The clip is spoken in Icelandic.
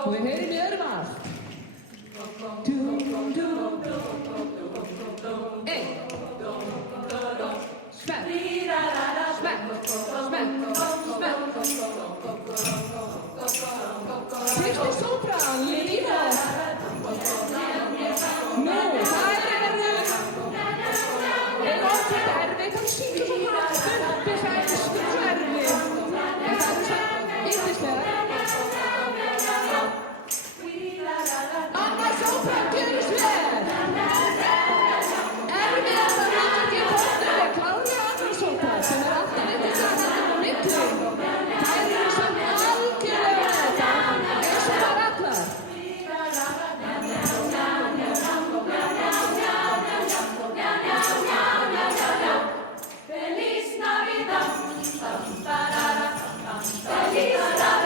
Og við heyrim í öðrum allt. Einn. Smekk. Smekk. Smekk. Fyrsti sópran, Lífos. Nú, þær eru ótrúlega erfitt að syngja svona stuppi sænsku hverfi. En það eru svo yndislegar. Annar sópran, gjörðu svo vel. Erfið að það veit ekki hvort er klárlega annar sópran sem er alltaf yndislegar þetta á milli. Þær eru samt algjörlega með þetta eins og þær allar. Feliz Navidad, Feliz Navidad.